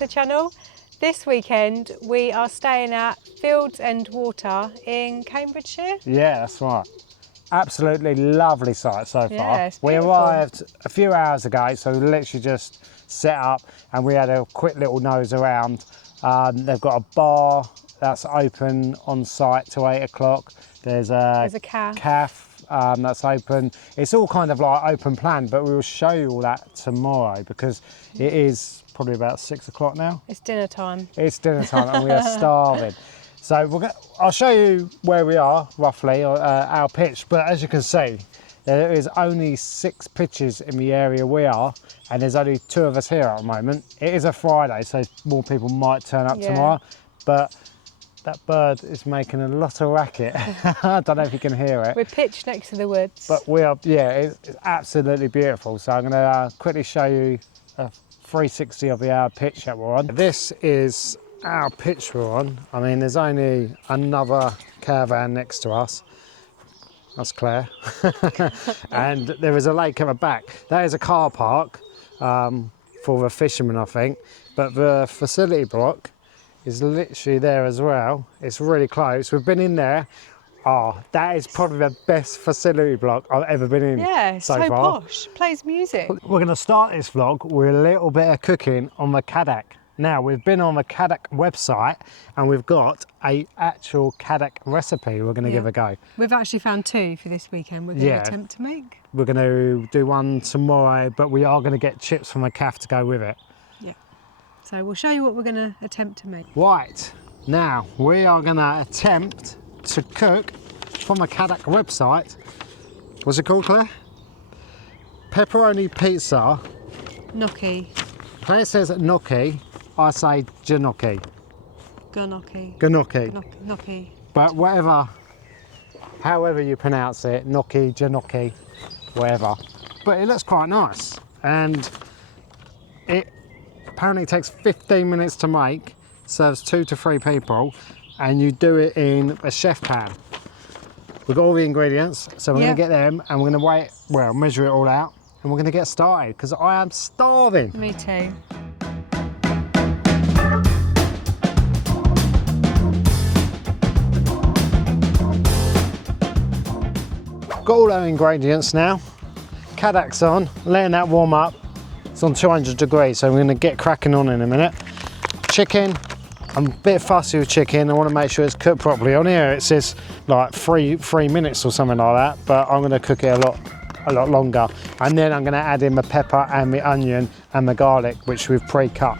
to the channel. This weekend we are staying at Fields End Water in Cambridgeshire. Yeah, that's right. Absolutely lovely site so far. Yeah, it's we beautiful. arrived a few hours ago, so we literally just set up and we had a quick little nose around. They've got a bar that's open on site till 8 o'clock. There's a cafe that's open. It's all kind of like open plan, but we will show you all that tomorrow because it is probably about 6 o'clock now. It's dinner time. It's dinner time and we are starving. So I'll show you where we are roughly, our pitch, but as you can see, there is only 6 pitches in the area we are, and there's only 2 of us here at the moment. It is a Friday, so more people might turn up tomorrow, but that bird is making a lot of racket. I don't know if you can hear it. We're pitched next to the woods. But we are, yeah, it's absolutely beautiful. So I'm gonna quickly show you a 360 of the hour pitch that we're on. This is our pitch we're on. I mean, there's only another caravan next to us. That's Claire. And there is a lake at the back. That is a car park for the fishermen, I think. But the facility block is literally there as well. It's really close. We've been in there. Oh, that is probably the best facility block I've ever been in. Yeah, it's so far. posh. Plays music. We're going to start this vlog with a little bit of cooking on the Cadac. Now, we've been on the Cadac website and we've got an actual Cadac recipe we're going to give a go. We've actually found 2 for this weekend we're going to attempt to make. We're going to do one tomorrow, but we are going to get chips from a cafe to go with it. Yeah. So we'll show you what we're going to attempt to make. Right, now we are going to attempt to cook from the Cadac website. What's it called, Claire? Pepperoni pizza. Gnocchi. Claire says gnocchi. I say gnocchi. Gnocchi. Gnocchi. Gnocchi. But however you pronounce it, gnocchi, gnocchi, whatever. But it looks quite nice. And it apparently takes 15 minutes to make, serves 2 to 3 people, and you do it in a chef pan. We've got all the ingredients, so we're going to get them and we're going to measure it all out, and we're going to get started because I am starving. Me too. Got all our ingredients now. Cadac's on, letting that warm up. It's on 200 degrees, so we're going to get cracking on in a minute. Chicken, I'm a bit fussy with chicken. I want to make sure it's cooked properly. On here it says like three minutes or something like that, but I'm going to cook it a lot longer. And then I'm going to add in the pepper and the onion and the garlic, which we've pre-cut.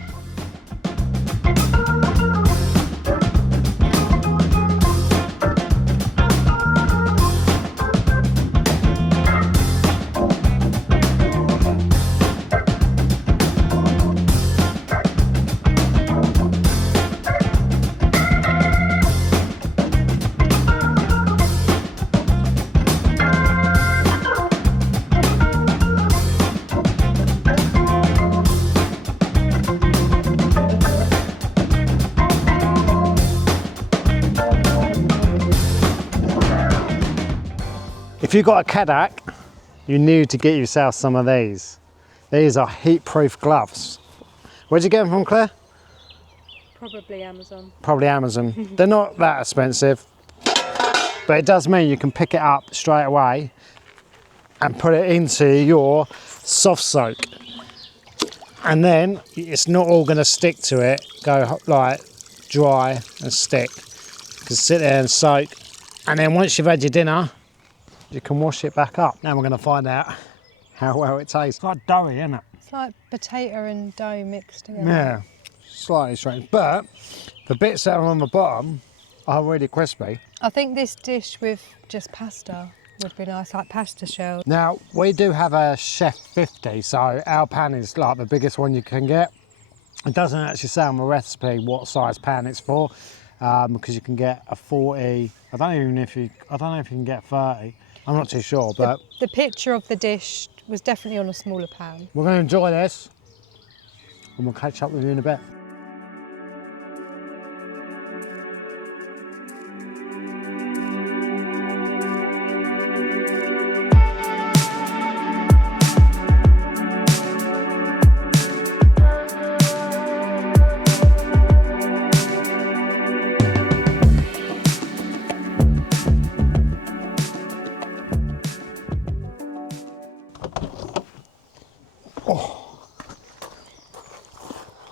If you've got a Cadac, you need to get yourself some of these. These are heat-proof gloves. Where'd you get them from, Claire? Probably Amazon. Probably Amazon. They're not that expensive, but it does mean you can pick it up straight away and put it into your soft soak. And then it's not all going to stick to it, go like dry and stick. You can sit there and soak. And then once you've had your dinner, you can wash it back up. Now we're going to find out how well it tastes. It's like doughy, isn't it? It's like potato and dough mixed together. Yeah, slightly strange. But the bits that are on the bottom are really crispy. I think this dish with just pasta would be nice, like pasta shells. Now, we do have a Chef 50, so our pan is like the biggest one you can get. It doesn't actually say on the recipe what size pan it's for, because you can get a 40. I don't know if you can get 30. I'm not too sure, but the picture of the dish was definitely on a smaller pan. We're going to enjoy this, and we'll catch up with you in a bit.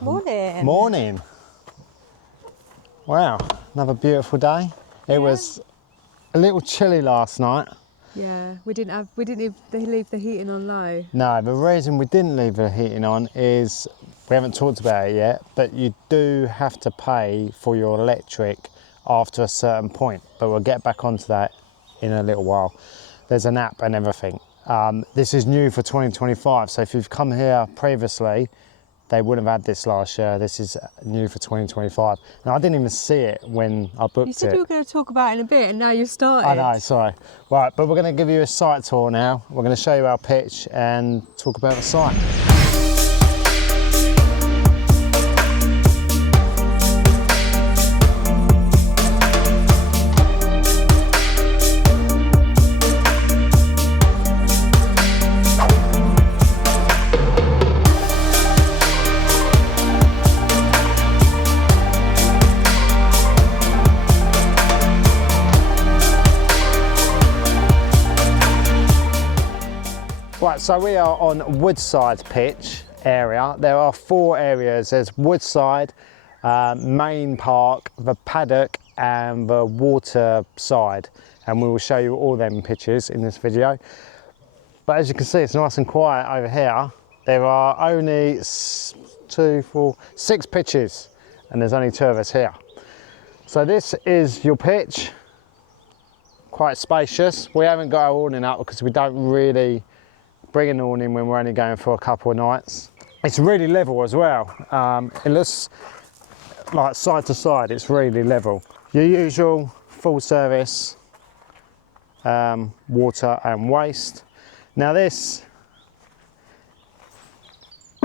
Morning. Morning. Wow, another beautiful day. It was a little chilly last night. Yeah, we didn't leave the heating on low. No, the reason we didn't leave the heating on is, we haven't talked about it yet, but you do have to pay for your electric after a certain point, but we'll get back onto that in a little while. There's an app and everything. This is new for 2025, so if you've come here previously, they wouldn't have had this last year. This is new for 2025. And I didn't even see it when I booked it. You said you were going to talk about it in a bit, and now you've started. I know, sorry. Right, but we're going to give you a site tour now. We're going to show you our pitch and talk about the site. Right, so we are on Woodside pitch area. There are 4 areas. There's Woodside, main park, the paddock and the water side. And we will show you all them pitches in this video. But as you can see, it's nice and quiet over here. There are only 6 pitches and there's only 2 of us here. So this is your pitch, quite spacious. We haven't got our awning up because we don't really bring an awning when we're only going for a couple of nights. It's really level as well. It looks like side to side, it's really level. Your usual full service water and waste. Now this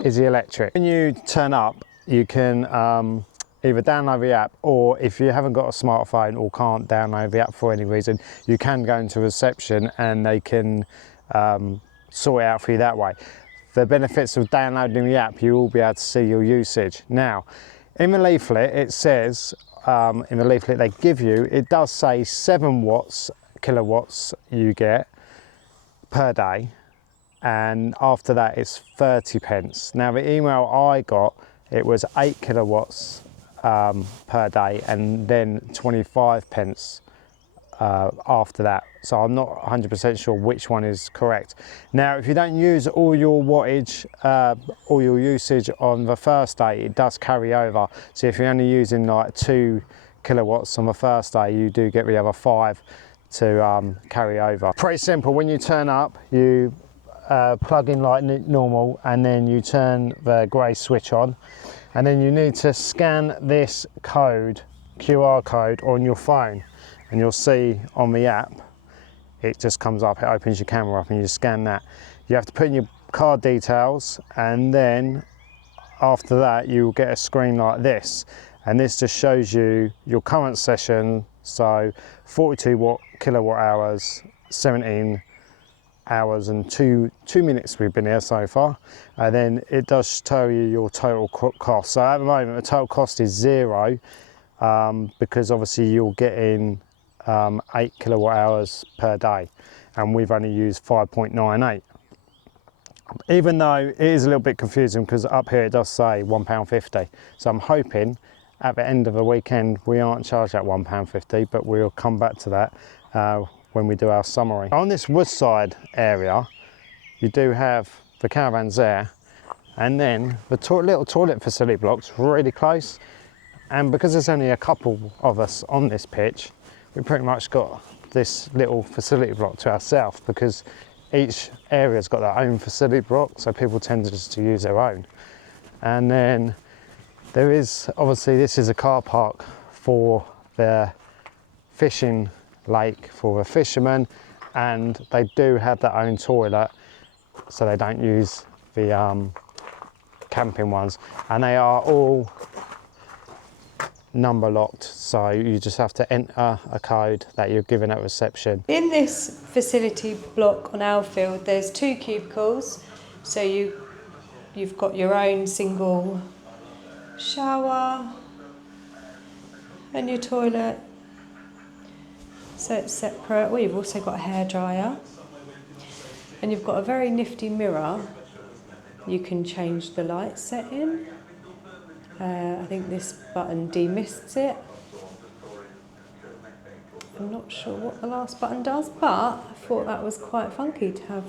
is the electric. When you turn up, you can either download the app, or if you haven't got a smartphone or can't download the app for any reason, you can go into reception and they can sort it out for you that way. The benefits of downloading the app, you will be able to see your usage. Now, in the leaflet, it says, in the leaflet they give you, it does say 7 kilowatts you get per day, and after that it's 30 pence. Now the email I got, it was 8 kilowatts per day and then 25 pence after that. So I'm not 100% sure which one is correct. Now, if you don't use all your wattage, all your usage on the first day, it does carry over. So if you're only using like 2 kilowatts on the first day, you do get the other 5 to carry over. Pretty simple. When you turn up, you plug in like normal, and then you turn the grey switch on, and then you need to scan this code, QR code, on your phone. And you'll see on the app, it just comes up, it opens your camera up and you scan that. You have to put in your card details, and then after that you will get a screen like this. And this just shows you your current session, so 42 kilowatt hours, 17 hours and 2 minutes we've been here so far. And then it does tell you your total cost. So at the moment the total cost is 0, because obviously you're getting 8 kilowatt hours per day, and we've only used 5.98. Even though it is a little bit confusing because up here it does say £1.50. So I'm hoping at the end of the weekend we aren't charged at £1.50, but we'll come back to that when we do our summary. On this Woodside area, you do have the caravans there, and then the little toilet facility blocks really close. And because there's only a couple of us on this pitch, we pretty much got this little facility block to ourselves, because each area's got their own facility block, so people tend to just use their own. And then there is, obviously this is a car park for the fishing lake for the fishermen, and they do have their own toilet, so they don't use the camping ones, and they are all number locked, so you just have to enter a code that you're given at reception. In this facility block on our field, there's 2 cubicles, so you've got your own single shower and your toilet, so it's separate. Well, you've also got a hairdryer, and you've got a very nifty mirror You can change the light setting. I think this button demists it. I'm not sure what the last button does, but I thought that was quite funky to have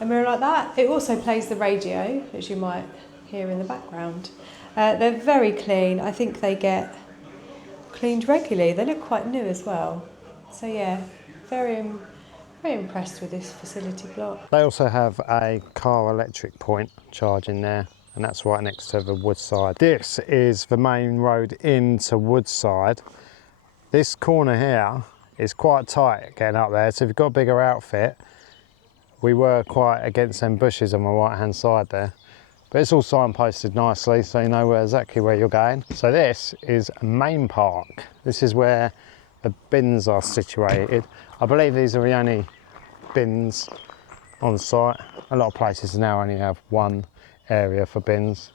a mirror like that. It also plays the radio, as you might hear in the background. They're very clean. I think they get cleaned regularly. They look quite new as well. So yeah, very impressed with this facility block. They also have a car electric point charging there, and that's right next to the Woodside. This is the main road into Woodside. This corner here is quite tight getting up there, so if you've got a bigger outfit, we were quite against them bushes on the right hand side there. But it's all signposted nicely, so you know exactly where you're going. So this is Main Park. This is where the bins are situated. I believe these are the only bins on site. A lot of places now only have one area for bins.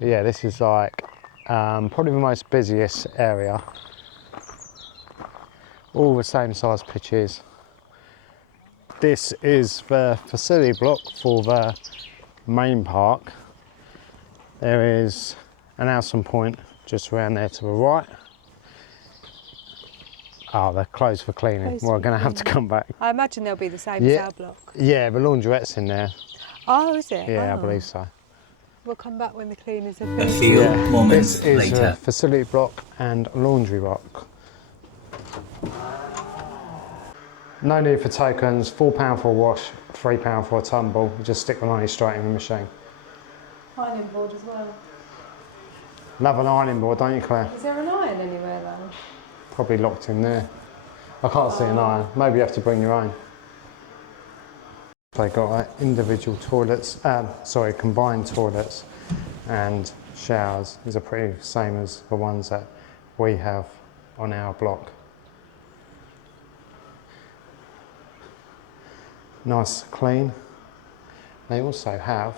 But yeah, this is like probably the most busiest area. All the same size pitches. This is the facility block for the main park. There is an Alson point just around there to the right. Oh, they're closed for cleaning. We're going to have to come back. I imagine they'll be the same as our block. Yeah, the laundrette's in there. Oh, is it? Yeah, oh. I believe so. We'll come back when the cleaners are A finished. few moments this is later. a facility block and laundry block. No need for tokens, £4 for a wash, £3 for a tumble. You just stick the money straight in the machine. Ironing board as well. Love an ironing board, don't you, Claire? Is there an iron anywhere though? Probably locked in there. I can't see an iron. Maybe you have to bring your own. They got individual toilets, combined toilets and showers. These are pretty same as the ones that we have on our block. Nice, clean. They also have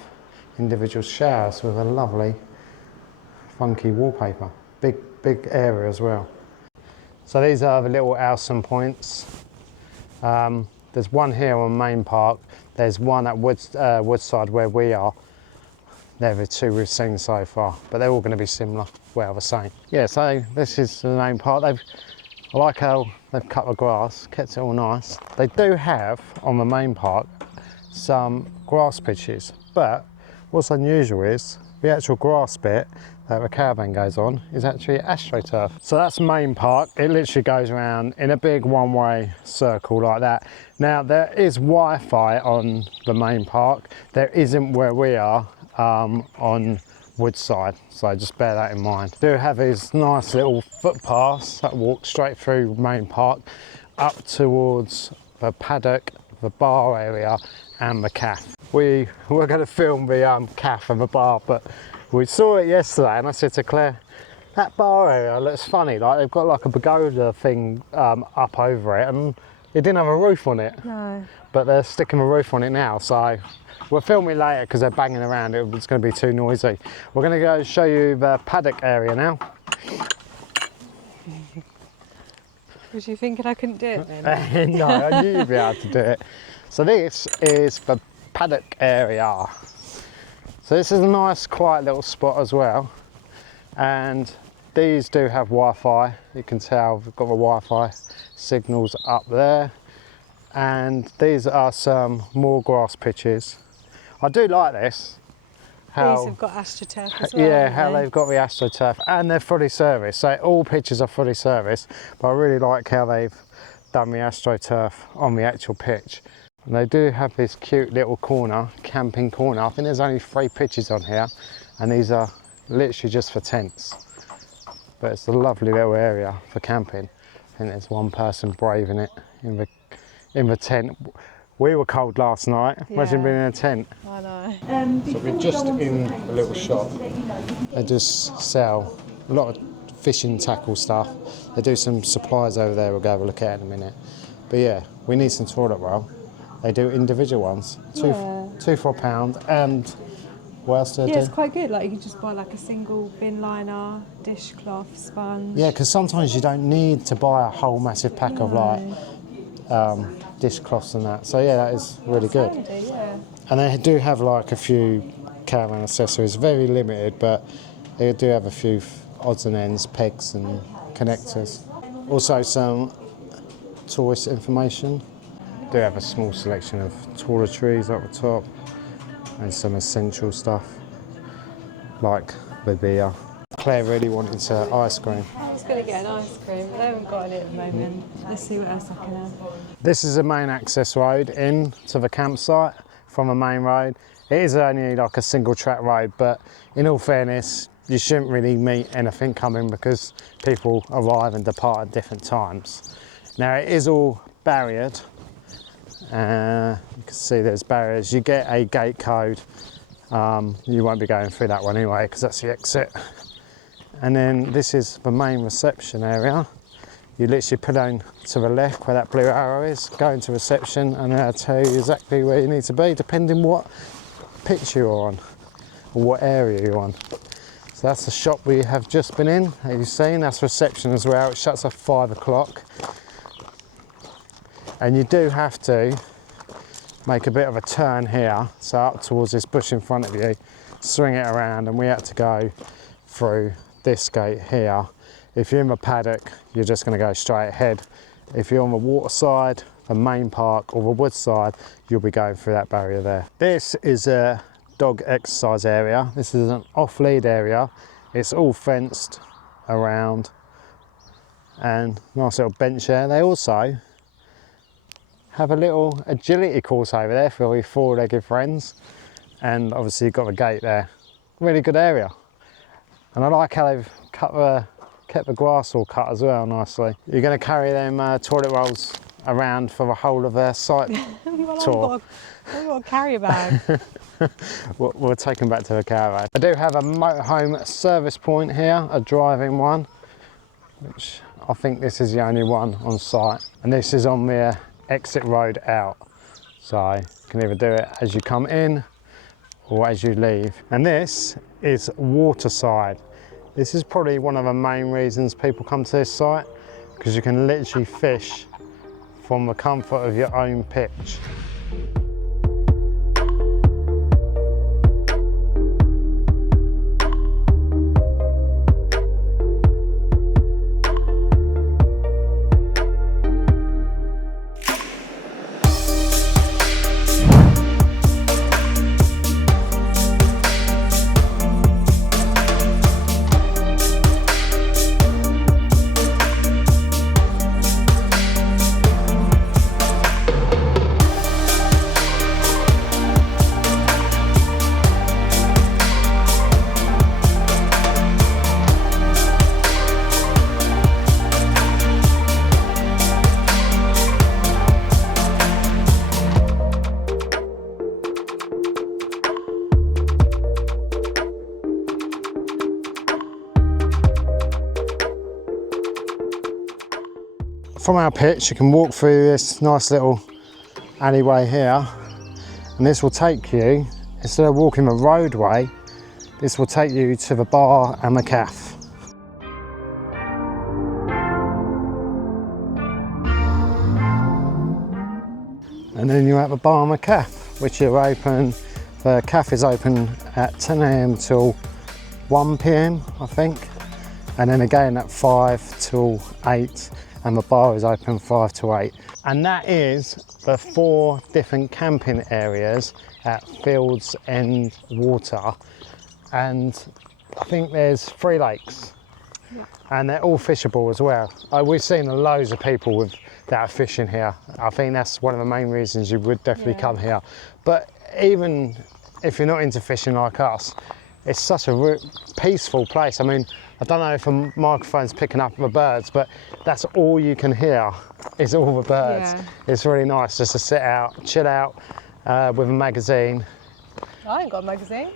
individual showers with a lovely, funky wallpaper. Big area as well. So these are the little Alson points. There's one here on Main Park. There's one at Woodside where we are. They're the two we've seen so far, but they're all going to be similar, well, the same. Yeah, so this is the Main Park. I like how they've cut the grass, kept it all nice. They do have, on the Main Park, some grass pitches, but what's unusual is the actual grass bit that the Caravan goes on is actually AstroTurf. So that's Main Park. It literally goes around in a big one-way circle like that. Now there is Wi-Fi on the Main Park. There isn't where we are on Woodside, so just bear that in mind. Do have these nice little footpaths that walk straight through Main Park up towards the paddock, the bar area and the cafe. We were going to film the cafe and the bar, but we saw it yesterday and I said to Claire, that bar area looks funny, like they've got like a pagoda thing up over it and it didn't have a roof on it. No. But they're sticking a roof on it now, so we'll film it later because they're banging around. It's going to be too noisy. We're going to go show you the paddock area now. Was you thinking I couldn't do it then? No, I knew you'd be able to do it. So this is the paddock area. So this is a nice quiet little spot as well. And these do have Wi-Fi. You can tell we've got the Wi-Fi signals up there. And these are some more grass pitches. I do like this. These have got AstroTurf as well. Yeah, how they've got the AstroTurf and they're fully serviced. So all pitches are fully serviced, but I really like how they've done the AstroTurf on the actual pitch. And they do have this cute little corner, camping corner. I think there's only 3 pitches on here and these are literally just for tents. But it's a lovely little area for camping. I think there's one person braving it in the tent. We were cold last night. Imagine being in a tent. I know. So we're just in a little shop. They just sell a lot of fishing tackle stuff. They do some supplies over there. We'll go have a look at it in a minute. But yeah, we need some toilet roll. They do individual ones, two for £1. And what else do they do? It's quite good. Like you can just buy like a single bin liner, dishcloth, sponge. Yeah, because sometimes you don't need to buy a whole massive pack of like dishcloths and that. So yeah, that is really good. Handy, yeah. And they do have like a few caravan accessories. Very limited, but they do have a few odds and ends, pegs and connectors. Also some tourist information. Do have a small selection of toiletries up the top and some essential stuff like the beer. Claire really wanted ice cream. I was going to get an ice cream, but they haven't got it at the moment. Let's see what else I can have. This is the main access road in to the campsite from the main road. It is only like a single track road, but in all fairness, you shouldn't really meet anything coming because people arrive and depart at different times. Now it is all barriered. You can see there's barriers. You get a gate code. You won't be going through that one anyway because that's the exit. And then this is the main reception area. You literally put on to the left where that blue arrow is, go into reception, and they'll tell you exactly where you need to be depending what pitch you're on or what area you're on. So that's the shop we have just been in, as you've seen. That's reception as well. It shuts at 5 o'clock. And you do have to make a bit of a turn here, so up towards this bush in front of you, swing it around, and we had to go through this gate here. If you're in the paddock, you're just going to go straight ahead. If you're on the water side, the main park, or the wood side, you'll be going through that barrier there. This is a dog exercise area. This is an off-lead area. It's all fenced around and nice little bench there. They also have a little agility course over there for all your four-legged friends, and obviously you've got the gate there. Really good area, and I like how they've kept the grass all cut as well nicely. You're going to carry them toilet rolls around for the whole of their site tour. I've got a carrier bag. We'll take them back to the caravan. I do have a motorhome service point here, a driving one, which I think this is the only one on site, and this is on the exit road out, so you can either do it as you come in or as you leave. And this is waterside. This is probably one of the main reasons people come to this site, because you can literally fish from the comfort of your own pitch. From our pitch, you can walk through this nice little alleyway here, and this will take you, instead of walking the roadway, this will take you to the bar and the cafe. And then you're at the bar and the cafe, which are open. The cafe is open at 10 AM till 1 PM, I think, and then again at 5 till 8. And the bar is open 5 to 8. And that is the 4 different camping areas at Fields End Water. And I think there's 3 lakes. Yeah. And they're all fishable as well. We've seen loads of people that are fishing here. I think that's one of the main reasons you would definitely come here. But even if you're not into fishing like us, it's such a peaceful place. I mean, I don't know if the microphone's picking up the birds, but that's all you can hear is all the birds. Yeah. It's really nice just to sit out, chill out with a magazine. I ain't got a magazine.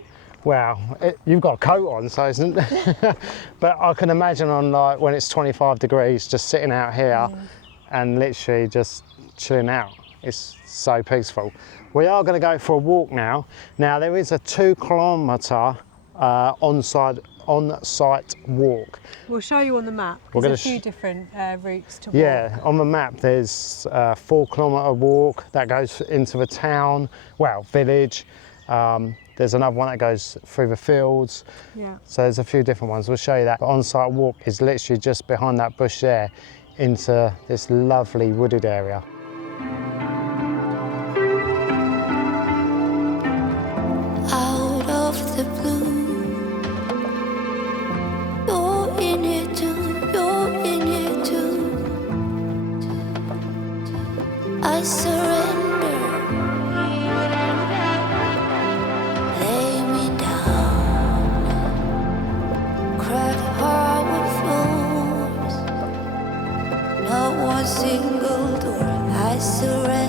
Well, you've got a coat on, so isn't it? But I can imagine on like when it's 25 degrees, just sitting out here and literally just chilling out. It's so peaceful. We are going to go for a walk now. Now there is a 2 kilometre on-site walk. We'll show you on the map. There's a few different routes to walk. Yeah, on the map there's a 4 kilometre walk that goes into the town, well, village. There's another one that goes through the fields. Yeah. So there's a few different ones. We'll show you that. The on-site walk is literally just behind that bush there into this lovely wooded area. Out of the blue, you're in it too, you're in it too. I surrender, lay me down, crack hardwood floors, not one single door. I surrender.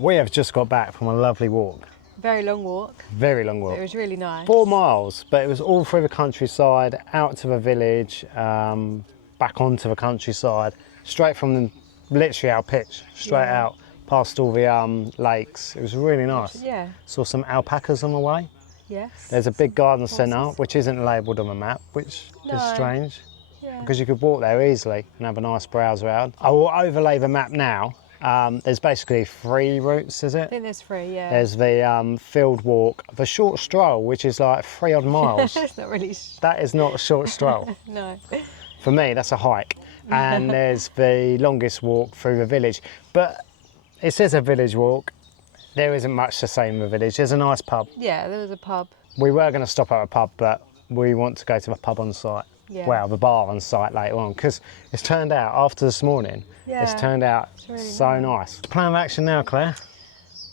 We have just got back from a lovely walk. Very long walk. Very long walk. It was really nice. 4 miles, but it was all through the countryside, out to the village, back onto the countryside, straight from literally our pitch, straight out, past all the lakes. It was really nice. Yeah. Saw some alpacas on the way. Yes. There's a big garden centre, which isn't labelled on the map, which is strange, because you could walk there easily and have a nice browse around. I will overlay the map now. There's basically 3 routes, is it? I think there's 3, yeah. There's the field walk, the short stroll, which is like 3 odd miles. It's not really. That is not a short stroll. No. For me, that's a hike. And there's the longest walk through the village. But it says a village walk. There isn't much to say in the village. There's a nice pub. Yeah, there was a pub. We were going to stop at a pub, but we want to go to the pub on site. Yeah. Well, the bar on site later on, because it's turned out, after this morning, it's turned out really so nice. Plan of action now, Claire?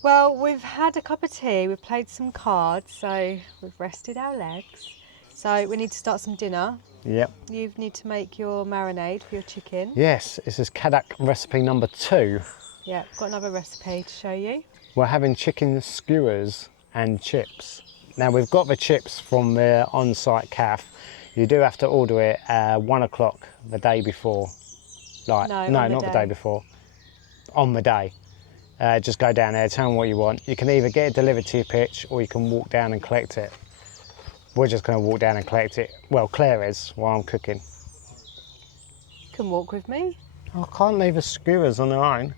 Well, we've had a cup of tea, we've played some cards, so we've rested our legs. So we need to start some dinner. Yep. You need to make your marinade for your chicken. Yes, this is Cadac recipe number 2. Yeah, got another recipe to show you. We're having chicken skewers and chips. Now we've got the chips from the on-site calf. You do have to order it at 1 o'clock the day before. Like, no, not the day before. On the day. Just go down there, tell them what you want. You can either get it delivered to your pitch or you can walk down and collect it. We're just going to walk down and collect it. Well, Claire is, while I'm cooking. Can walk with me. I can't leave the skewers on their own.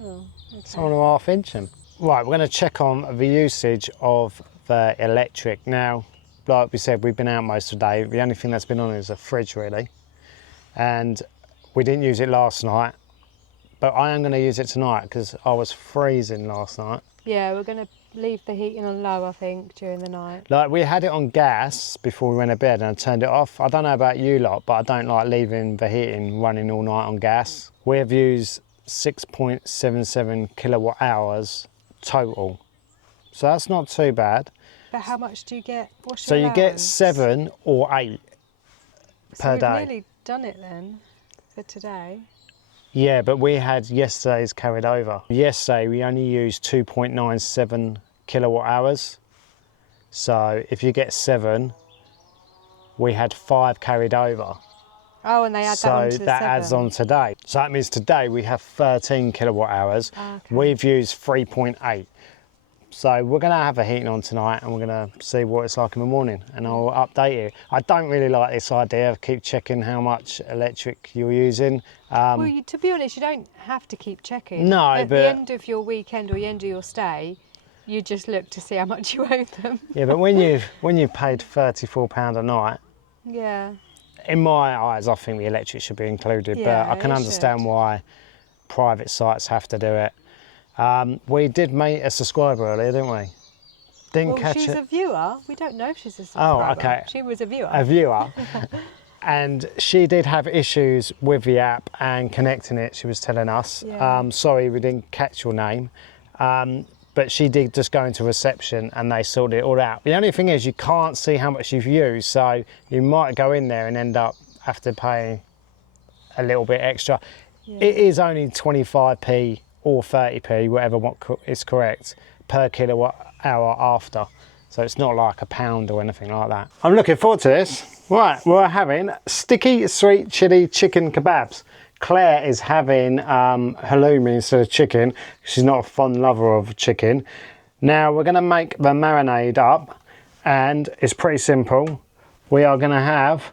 Oh, okay. Someone will half-inch them. Right, we're going to check on the usage of the electric. Now, like we said, we've been out most of the day. The only thing that's been on is the fridge, really. And we didn't use it last night, but I am going to use it tonight because I was freezing last night. Yeah, we're going to leave the heating on low, I think, during the night. Like, we had it on gas before we went to bed and I turned it off. I don't know about you lot, but I don't like leaving the heating running all night on gas. We have used 6.77 kilowatt hours total. So that's not too bad. But how much do you get? What's So your you get allowance? 7 or 8 per we've day. nearly done it then for today. Yeah, but we had yesterday's carried over. Yesterday we only used 2.97 kilowatt hours. So if you get 7, we had 5 carried over. Oh, and they add that on to the 7. So that adds on today. So that means today we have 13 kilowatt hours. Okay. We've used 3.8. So we're going to have a heating on tonight and we're going to see what it's like in the morning and I'll update you. I don't really like this idea of keep checking how much electric you're using. Well, to be honest, you don't have to keep checking. No, At but the end of your weekend or the end of your stay, you just look to see how much you owe them. yeah, but when you've paid £34 a night, Yeah. in my eyes, I think the electric should be included, Yeah, but I can it understand should. why private sites have to do it. We did meet a subscriber earlier, didn't we? Didn't Well, catch she's it. a viewer. We don't know if she's a subscriber. okay. She was a viewer. A viewer. and she did have issues with the app and connecting it, she was telling us. Yeah. Sorry, we didn't catch your name. But she did just go into reception and they sorted it all out. The only thing is you can't see how much you've used, so you might go in there and end up have to pay a little bit extra. Yeah. It is only 25p or 30p, whatever is correct, per kilowatt hour after. So it's not like £1 or anything like that. I'm looking forward to this. Right, we're having sticky sweet chili chicken kebabs. Claire is having halloumi instead of chicken. She's not a fond lover of chicken. Now we're going to make the marinade up, and it's pretty simple. We are going to have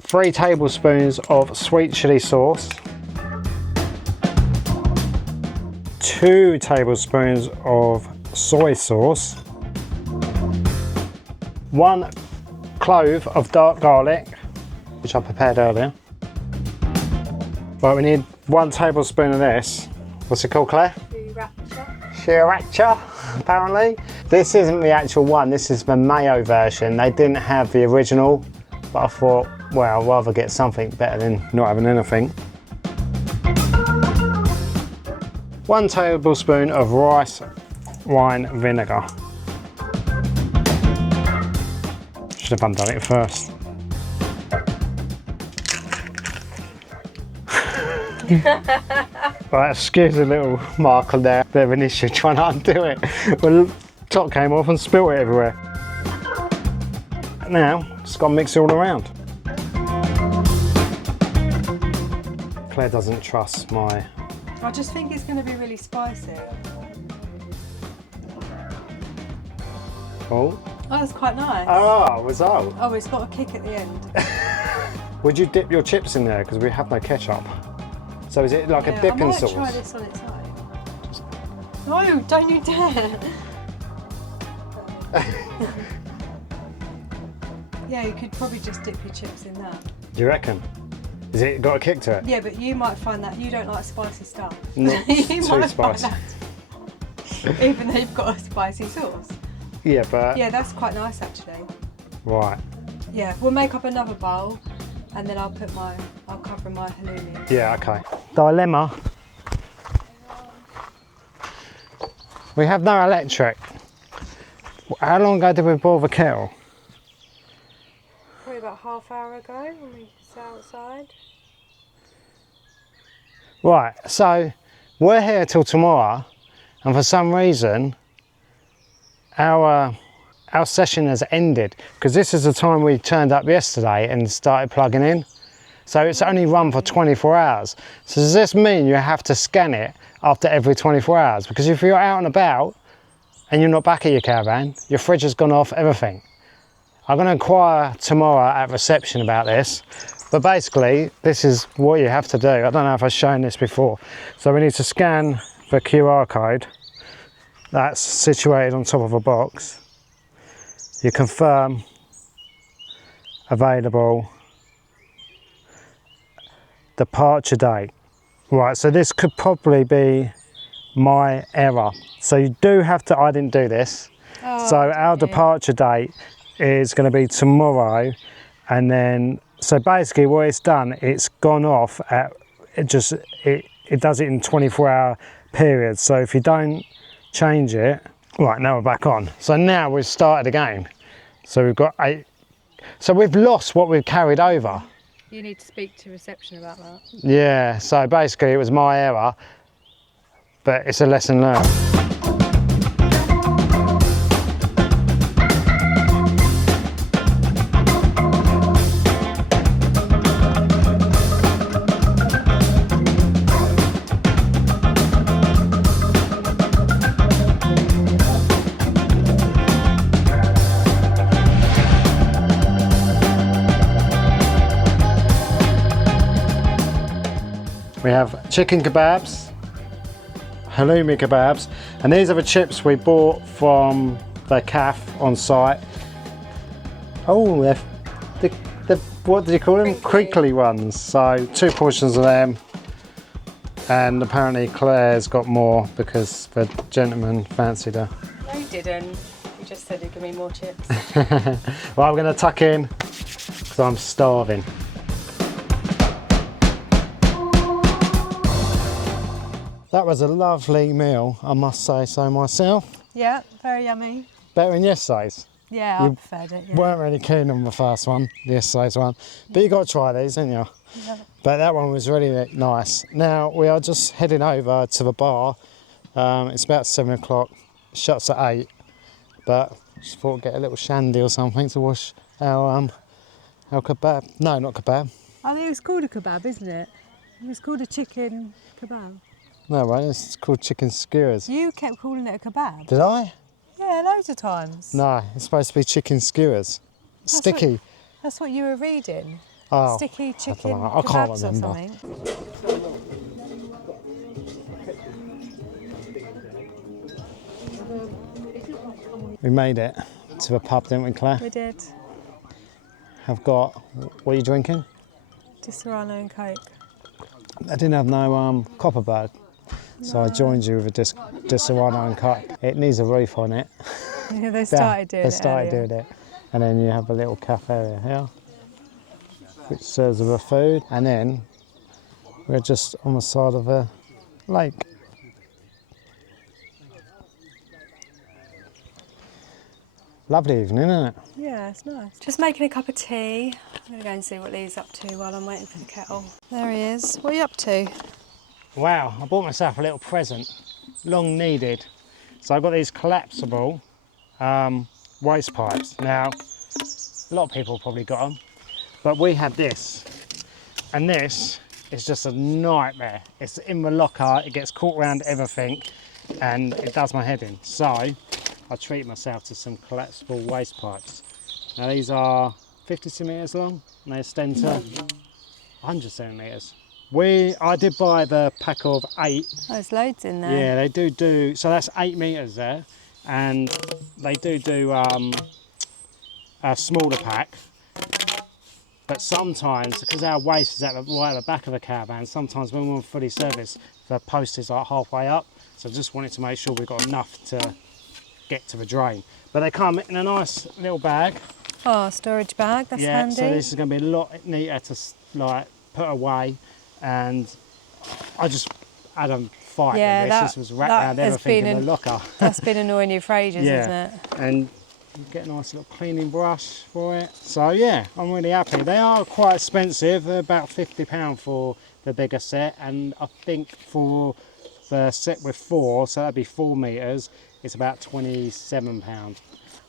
3 tablespoons of sweet chili sauce, 2 tablespoons of soy sauce, 1 clove of dark garlic, which I prepared earlier. Right, we need 1 tablespoon of this. What's it called, Claire? Sriracha, apparently. This isn't the actual one, this is the mayo version. They didn't have the original, but I thought, well, I'd rather get something better than not having anything. 1 tablespoon of rice wine vinegar. Should have undone it first. Right, excuse a little mark on there, bit of an issue trying to undo it. Well, the top came off and spilt it everywhere. Now, just got to mix it all around. Claire doesn't trust my... I just think it's going to be really spicy. Oh, That's quite nice. oh, was that? Oh, it's got a kick at the end. Would you dip your chips in there? Because we have no ketchup. So is it like a dipping sauce? I might try this on its own. No, don't you dare. Yeah, you could probably just dip your chips in that. Do you reckon? Has it got a kick to it? Yeah, but you might find that you don't like spicy stuff. Not You too might spicy. find that. Even though you've got a spicy sauce. Yeah, but... Yeah, that's quite nice actually. Right. Yeah, we'll make up another bowl and then I'll cover my halloumi. Yeah, okay. Dilemma. We have no electric. How long ago did we boil the kettle? Probably about half hour ago when we sat outside. Right, so we're here till tomorrow, and for some reason our session has ended, because this is the time we turned up yesterday and started plugging in. So it's only run for 24 hours. So does this mean you have to scan it after every 24 hours? Because if you're out and about and you're not back at your caravan, your fridge has gone off, everything. I'm going to inquire tomorrow at reception about this. But basically, this is what you have to do. I don't know if I've shown this before. So we need to scan the QR code. That's situated on top of a box. You confirm available departure date. Right, so this could probably be my error. So you do have to, I didn't do this. Oh, So our departure date is going to be tomorrow, and then so basically what it's done, it's gone off at it does it in 24-hour periods. So if you don't change it, right, now we're back on. So now we've started again. So we've got 8. So we've lost what we've carried over. You need to speak to reception about that. Yeah, so basically it was my error, but it's a lesson learned. We have chicken kebabs, halloumi kebabs, and these are the chips we bought from the cafe on site. Oh, they're what do you call them? Crinkly ones. So 2 portions of them, and apparently Claire's got more because the gentleman fancied her. No, he didn't. He just said he'd give me more chips. Well, I'm going to tuck in because I'm starving. That was a lovely meal, I must say so myself. Yeah, very yummy. Better than yesterday's. Yeah, I preferred it. Yeah. Weren't really keen on the first one, yesterday's one. But you got to try these, didn't you? Yeah. But that one was really nice. Now we are just heading over to the bar. It's about 7 o'clock, shuts at 8. But just thought I'd get a little shandy or something to wash our kebab. No, not kebab. I think it's called a kebab, isn't it? It's called a chicken kebab. No, right, it's called chicken skewers. You kept calling it a kebab. Did I? Yeah, loads of times. No, it's supposed to be chicken skewers. Sticky. That's what you were reading. Oh, Sticky chicken know. I can't kebabs or remember. something. We made it to the pub, didn't we, Claire? We did. Have got, what are you drinking? Disaronno and Coke. I didn't have no Copperberg, so I joined you with a Disaronno and Coke. It needs a roof on it. Yeah, they started doing it. They started earlier. doing it. And then you have a little cafe area here, which serves the food. And then we're just on the side of a lake. Lovely evening, isn't it? Yeah, it's nice. Just making a cup of tea. I'm going to go and see what Lee's up to while I'm waiting for the kettle. There he is. What are you up to? Wow, I bought myself a little present, long needed. So I've got these collapsible waste pipes. Now, a lot of people probably got them, but we had this. And this is just a nightmare. It's in the locker, it gets caught around everything, and it does my head in. So I treated myself to some collapsible waste pipes. Now these are 50 centimetres long and they extend to 100 centimetres. I did buy the pack of 8. Oh, there's loads in there. Yeah, they do, so that's 8 metres there, and they do a smaller pack. But sometimes, because our waste is right at the back of the caravan, sometimes when we're fully serviced, the post is like halfway up. So I just wanted to make sure we've got enough to get to the drain. But they come in a nice little bag. Oh, storage bag, that's handy. So this is going to be a lot neater to like put away, and I just had a fight with this. This was wrapped around everything in the locker. That's been annoying you for ages, Yeah. isn't it? And you get a nice little cleaning brush for it. So yeah, I'm really happy. They are quite expensive. They're about £50 for the bigger set, and I think for the set with 4, so that'd be 4 metres, it's about £27.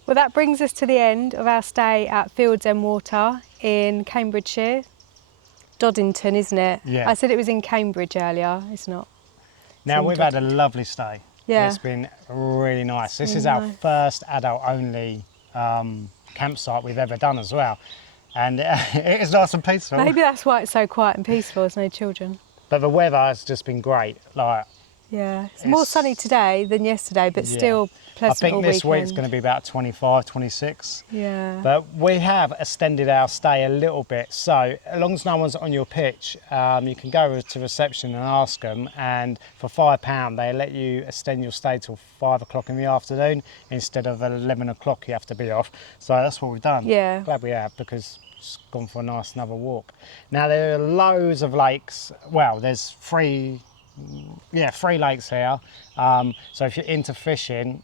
Well, that brings us to the end of our stay at Fields End Water in Cambridgeshire. Doddington, isn't it? Yeah. I said it was in Cambridge earlier. It's not. Now we've had a lovely stay. Yeah. It's been really nice. This is our first adult-only campsite we've ever done as well, and it is nice and peaceful. Maybe that's why it's so quiet and peaceful. There's no children. But the weather has just been great. Like, Yeah, it's more sunny today than yesterday, but still I pleasant think all this weekend. week's going to be about 25, 26. Yeah. But we have extended our stay a little bit. So as long as no one's on your pitch, you can go to reception and ask them. And for £5, they let you extend your stay till 5 o'clock in the afternoon instead of 11 o'clock you have to be off. So that's what we've done. Yeah. Glad we have, because it's gone for a nice another walk. Now there are loads of lakes. Well, there's 3 lakes here. So if you're into fishing,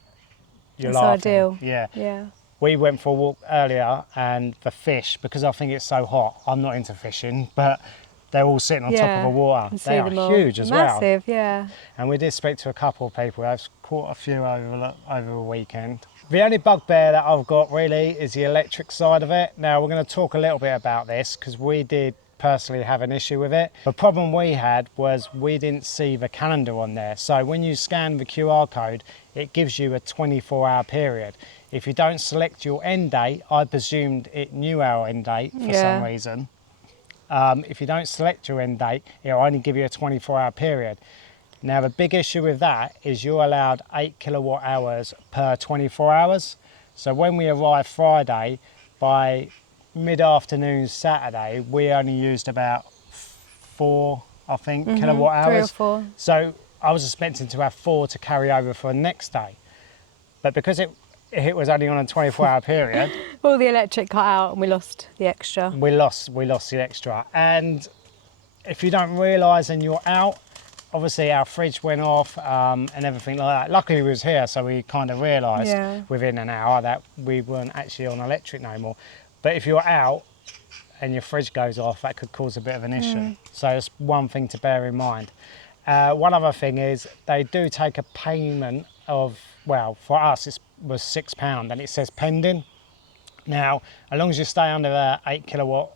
you're That's laughing. ideal. Yeah. Yeah. We went for a walk earlier, and the fish, because I think it's so hot, I'm not into fishing, but they're all sitting on top of the water. Can They see are them all. huge as well. Massive, yeah. And we did speak to a couple of people. I've caught a few over the weekend. The only bugbear that I've got really is the electric side of it. Now we're going to talk a little bit about this, because we did personally have an issue with it. The problem we had was we didn't see the calendar on there. So when you scan the QR code, it gives you a 24-hour period. If you don't select your end date, I presumed it knew our end date for some reason. If you don't select your end date, it'll only give you a 24-hour period. Now the big issue with that is you're allowed 8 kilowatt hours per 24 hours. So when we arrived Friday, by mid-afternoon Saturday, we only used about 4, I think, kilowatt hours. 3 or 4. So I was expecting to have 4 to carry over for the next day. But because it was only on a 24-hour period, All the electric cut out and we lost the extra. we lost the extra. And if you don't realise and you're out, obviously our fridge went off and everything like that. Luckily we was here, so we kind of realised within an hour that we weren't actually on electric no more. But if you're out and your fridge goes off, that could cause a bit of an issue. So it's one thing to bear in mind. One other thing is they do take a payment of, well, for us it was £6 and it says pending. Now, as long as you stay under 8 kilowatt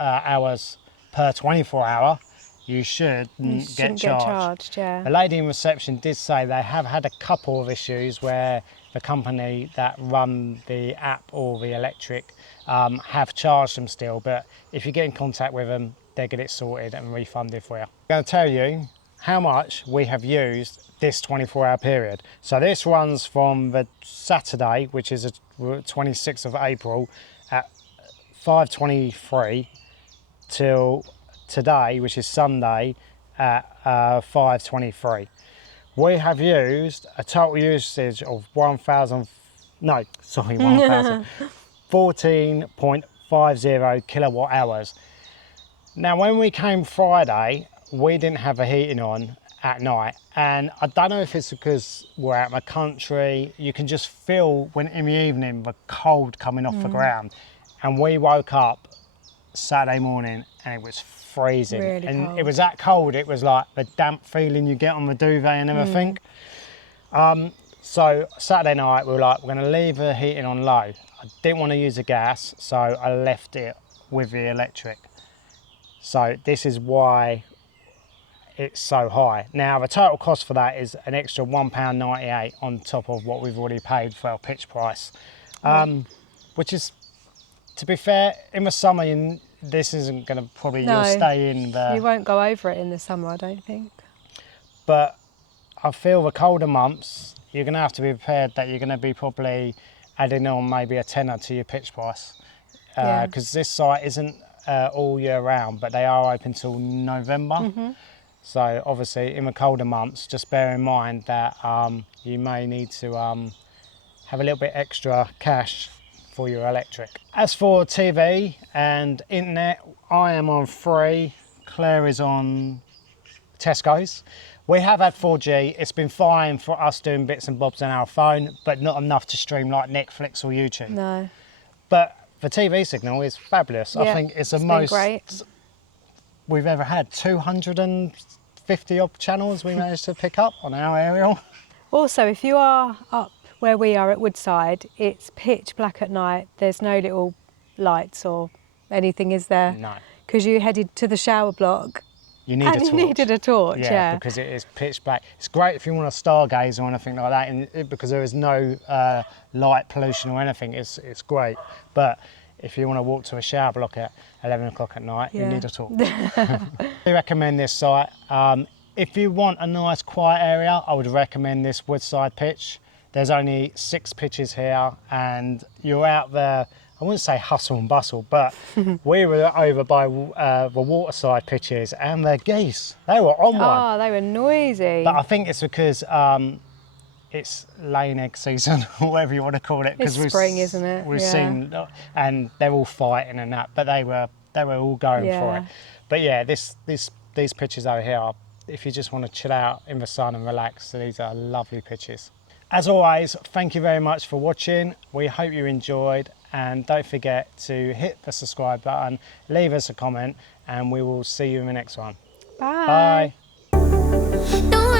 hours per 24 hour, you shouldn't get charged. Yeah. The lady in reception did say they have had a couple of issues where the company that run the app or the electric have charged them still, but if you get in contact with them, they get it sorted and refunded for you. I'm going to tell you how much we have used this 24-hour period. So this runs from the Saturday, which is the 26th of April at 5:23 till today, which is Sunday at 5:23. We have used a total usage of 14.50 kilowatt hours. Now, when we came Friday, we didn't have the heating on at night, and I don't know if it's because we're out in the country, you can just feel when in the evening the cold coming off the ground. And we woke up Saturday morning and it was freezing, Really and cold. it was that cold, it was like the damp feeling you get on the duvet and everything. So Saturday night we were like, we're going to leave the heating on low. I didn't want to use the gas, so I left it with the electric. So this is why it's so high. Now the total cost for that is an extra £1.98 on top of what we've already paid for our pitch price, which is, to be fair, in the summer this isn't going to probably, you'll stay in the... You won't go over it in the summer, I don't think. But I feel the colder months, you're going to have to be prepared that you're going to be probably adding on maybe a tenner to your pitch price. Because this site isn't all year round, but they are open till November. So obviously in the colder months, just bear in mind that you may need to have a little bit extra cash for your electric. As for TV and internet, I am on Free, Claire is on Tesco's. We have had 4G, it's been fine for us doing bits and bobs on our phone, but not enough to stream like Netflix or YouTube. No. But the TV signal is fabulous. I think it's the most great. We've ever had. 250 odd channels we managed to pick up on our aerial. Also, if you are up where we are at Woodside, it's pitch black at night. There's no little lights or anything, is there? No. Because you headed to the shower block. You need a torch. You needed a torch, yeah. Because it is pitch black. It's great if you want to stargaze or anything like that, and because there is no light pollution or anything, it's great. But if you want to walk to a shower block at 11 o'clock at night, you need a torch. I recommend this site. If you want a nice quiet area, I would recommend this Woodside pitch. There's only 6 pitches here, and you're out there, I wouldn't say hustle and bustle, but we were over by the waterside pitches, and the geese, they were on one. Oh, they were noisy. But I think it's because it's laying egg season, or whatever you want to call it. It's spring, isn't it? We've seen, and they're all fighting and that, but they were all going for it. But yeah, these pitches over here, if you just want to chill out in the sun and relax, these are lovely pitches. As always, thank you very much for watching. We hope you enjoyed, and don't forget to hit the subscribe button, leave us a comment, and we will see you in the next one. Bye. No